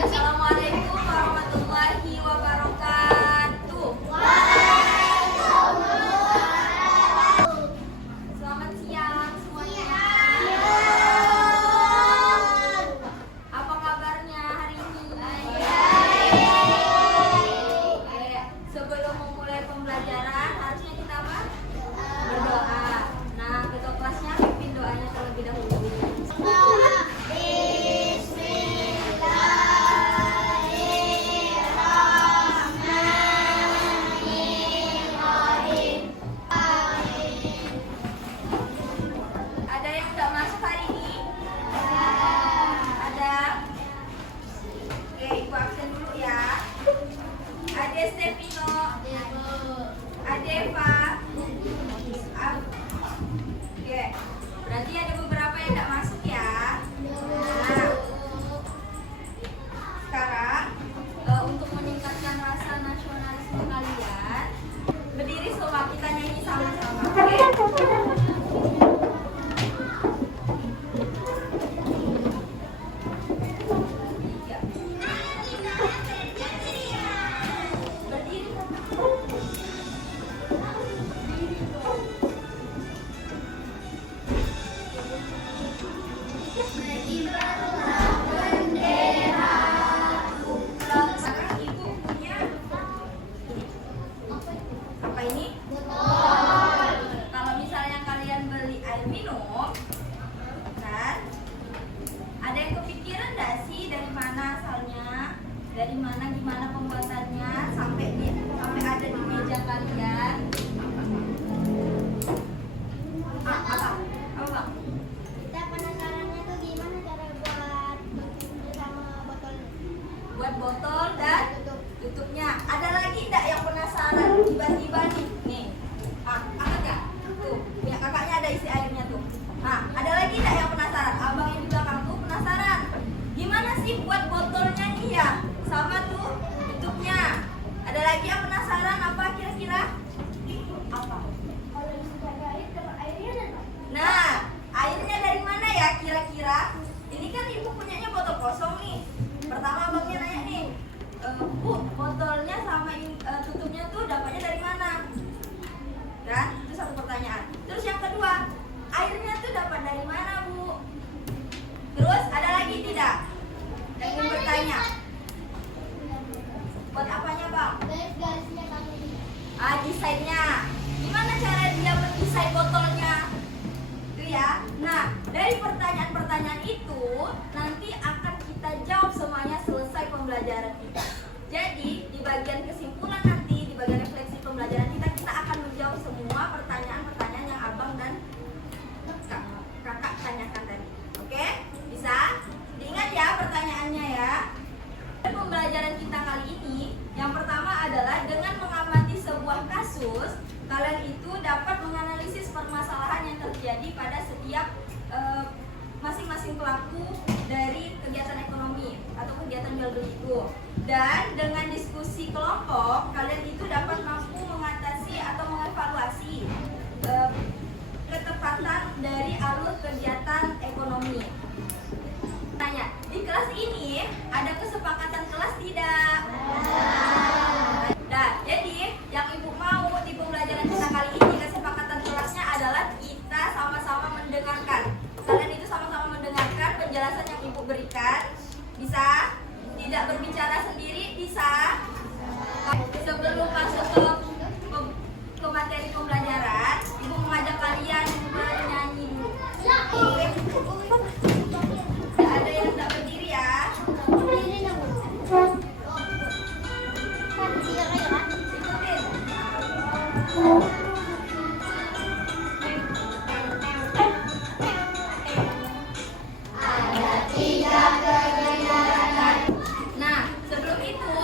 Assalamualaikum warahmatullahi wabarakatuh. Selamat siang semuanya. Apa kabarnya hari ini? Oke, sebelum memulai pembelajaran harusnya kita apa? Berdoa. Nah, ketua kelasnya pimpin doanya terlebih dahulu. Ada yang nggak masuk hari ini? Ada? Oke, ibu absen dulu ya. Ade Stefino. Ade Eva. Oke, berarti ada beberapa yang nggak masuk ya. Nah, sekarang untuk meningkatkan rasa nasionalisme kalian, berdiri semua kita nyanyi sama-sama. Oke? Sekarang ibu punya apa ini? Kalau misalnya kalian beli air minum, kan? Ada yang kepikiran nggak sih dari mana asalnya? Dari mana, gimana pembuatannya sampai ada di meja kalian? Apa? Apa bang? Kita penasarannya tuh gimana cara buat sama botol Buat botol dan tutupnya. Ada lagi enggak yang penasaran tiba-tiba nih? Ada enggak? Tuh, ya kakaknya ada isi airnya tuh. Nah, ada lagi enggak yang penasaran? Abang yang di belakang tuh penasaran. Gimana sih buat botolnya nih ya? Sama tuh tutupnya. Ada lagi yang penasaran apa kira-kira? Apa? kalau misalnya air dapat airnya dan Nah, airnya dari mana ya kira-kira? Ini kan ibu punyanya botol kosong nih. Pertama abangnya nanya nih, Bu, botolnya sama tutupnya tuh dapatnya dari mana? Kan? Itu satu pertanyaan. Terus yang kedua, airnya tuh dapat dari mana, Bu? Terus ada lagi tidak? Yang ingin bertanya. Buat apanya, Bang? garis-garisnya kamu Desainnya. Gimana cara dia mendesain botolnya? Itu ya. Nah, dari pertanyaan-pertanyaan itu nanti akan kita jawab semuanya selesai pembelajaran kita. Jadi, di bagian kesimpulan nanti, di bagian refleksi pembelajaran kita akan menjawab semua pertanyaan-pertanyaan yang Abang dan Kakak tanyakan tadi. Oke? Bisa? Diingat ya pertanyaannya ya. Pembelajaran kita kali ini yang pertama adalah dengan mengamati sebuah kasus, kalian itu dapat menganalisis permasalahan yang terjadi pada setiap masing-masing pelaku dari kegiatan ekonomi atau kegiatan jual beli itu. Dan dengan diskusi kelompok, kalian itu dapat mampu mengatasi atau mengevaluasi ketepatan dari alur kegiatan ekonomi. Tanya, di kelas ini ada kesepakatan kelas tidak? Nah, jadi yang ibu mau di pembelajaran kita kali ini kesepakatan kelasnya adalah kita sama-sama mendengarkan. Kalian itu sama-sama mendengarkan penjelasan yang ibu berikan. Bisa? Tidak berbicara sendiri? Bisa? Sebelum masuk ke materi pembelajaran, ibu mengajak kalian menyanyi dulu. Ada yang tidak berdiri ya? berdiri dong kan kira-kira Ikutin. Nah, sebelum itu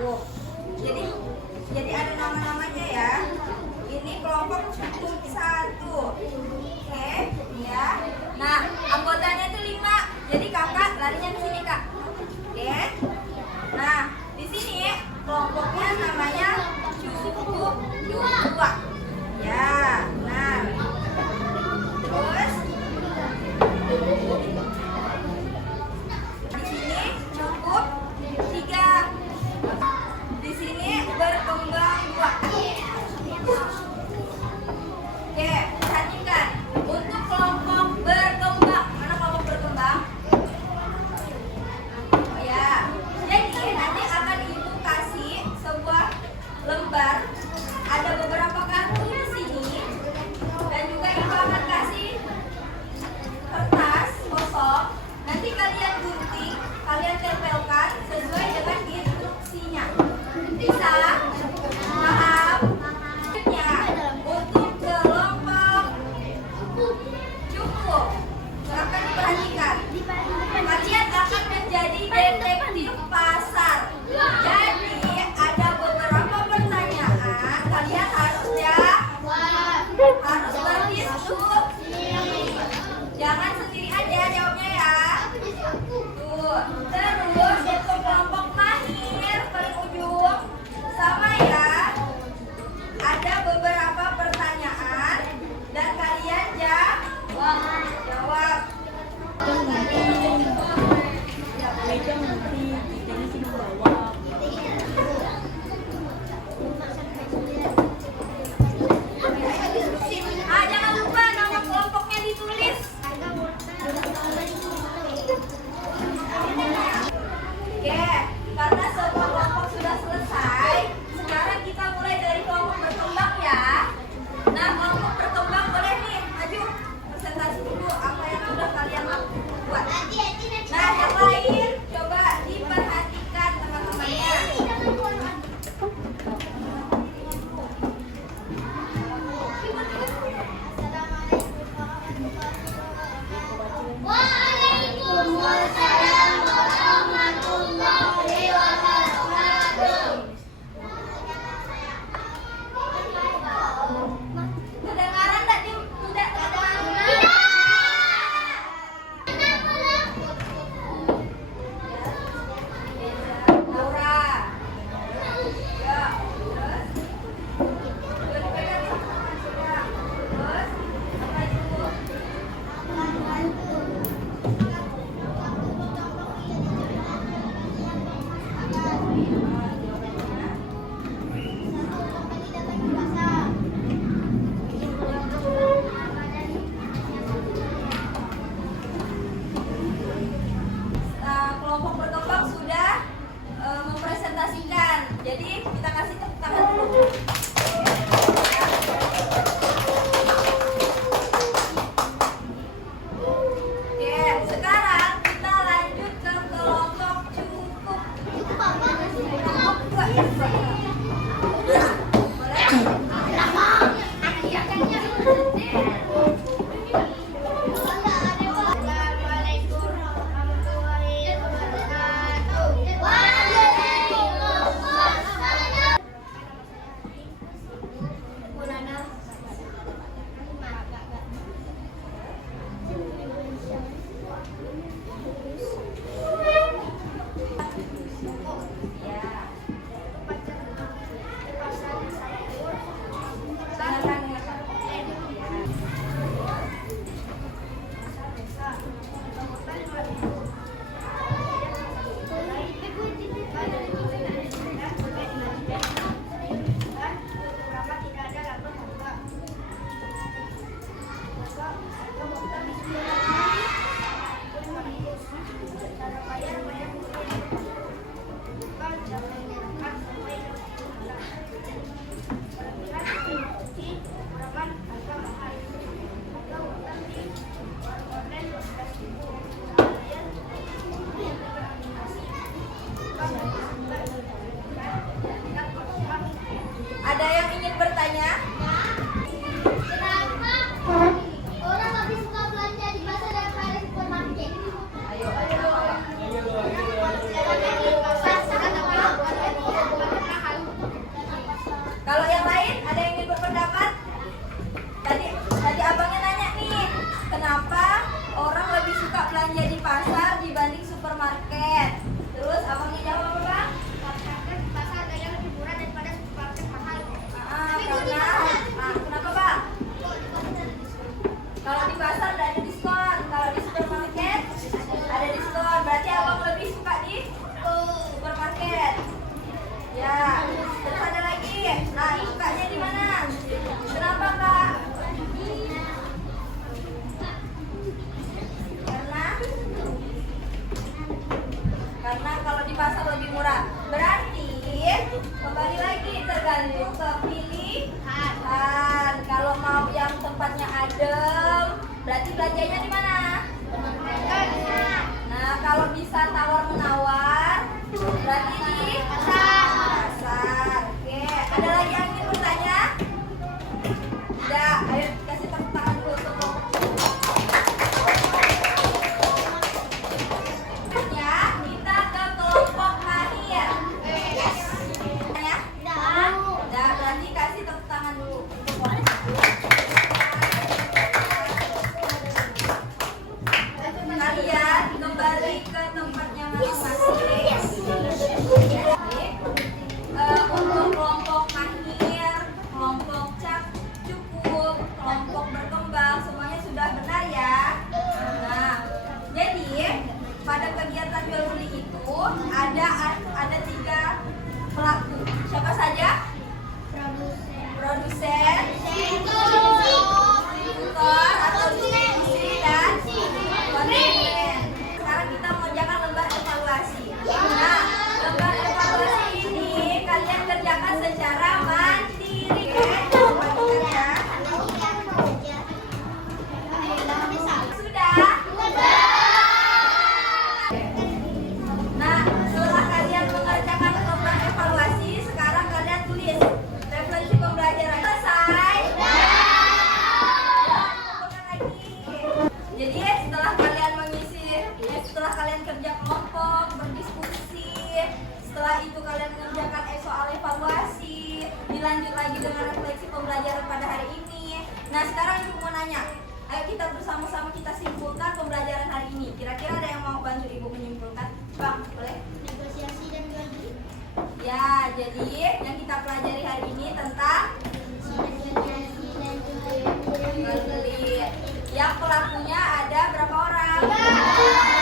Tuh. Jadi ada nama-namanya ya. Ini kelompok cukup 1. Oke, ya. Nah, anggotanya itu 5. Jadi kakak larinya ke sini, Kak. Oke. Nah, di sini kelompoknya namanya cukup 2. Ya. Nah. Terus di sini cukup 3. Di sini berkembang 2. Oke, perhatikan. Untuk kelompok berkembang, mana kelompok berkembang? Oh ya. Jadi nanti akan Ibu kasih sebuah lembar. Ada beberapa kartu di sini. Dan juga Ibu akan kasih kertas kosong. Nanti kalian gunting, kalian tempelkan sesuai dengan instruksinya. Bisa? Paham? Ya. Untuk kelompok cukup, silakan diperhatikan. Kalian akan menjadi detektif pasar. Jadi ada beberapa pertanyaan. Kalian harus berdiskusi. Jangan sendiri aja jawabnya ya. Tuh. Terus untuk kelompok mahir paling ujung sama ya. Ada beberapa pertanyaan dan kalian jawab. Jangan lupa nama kelompoknya ditulis. Oke, karena semua kelompok sudah selesai, sekarang kita mulai dari kelompok berkembang ya. Nah, kelompok berkembang boleh nih, maju presentasi dulu apa yang sudah kalian buat. Nah, yang lain coba diperhatikan teman-temannya. Waalaikumsalam warahmatullahi wabarakatuh. Kedengaran tak di tidak teman-teman? Laura. Ya, terus. Coba dipegang ya. Terus apa itu? Kelompok berkembang sudah mempresentasikan. Jadi kita kasih tepuk tangan dulu. Oke, sekarang kita lanjut ke kelompok cukup. Assalamualaikum warahmatullahi wabarakatuh. Berarti kembali lagi tergantung kepilihan. Kalau mau yang tempatnya adem, berarti belanjanya di mana? Nah, kalau bisa tawar menawar, berarti di pasar. Oke, ada lagi yang ingin bertanya? Tidak, ayo kasih tepuk tangan dulu untuk ya, kita ke kelompok mahir. Ya? Udah, berarti kasih tepuk tangan dulu. Kalian kembali ke tempatnya masing-masing. Untuk kelompok mahir, kelompok cukup, kelompok berkembang, semuanya sudah benar ya. Nah, jadi pada kegiatan jual beli itu ada 3 pelaku. Siapa saja? Produsen, distributor atau distribusi dan konsumen. Sekarang kita mengerjakan lembar evaluasi. Nah, lembar evaluasi ini kalian kerjakan secara mandiri. Oke, bagikan ya. Sudah? Nah, setelah kalian mengerjakan lembar evaluasi, sekarang kalian tulis referensi pembelajaran. Selesai? Ulang lagi. Jadi setelah kalian kerja kelompok, berdiskusi, setelah itu kalian mengerjakan soal evaluasi, dilanjut lagi dengan refleksi pembelajaran pada hari ini. Nah, sekarang ibu mau nanya, ayo kita bersama-sama kita simpulkan pembelajaran hari ini. Kira-kira ada yang mau bantu ibu menyimpulkan? Bang, boleh? Negosiasi dan jual beli. Ya, jadi yang kita pelajari hari ini tentang Negosiasi dan jual jual beli. Yang pelakunya ada berapa orang? 3.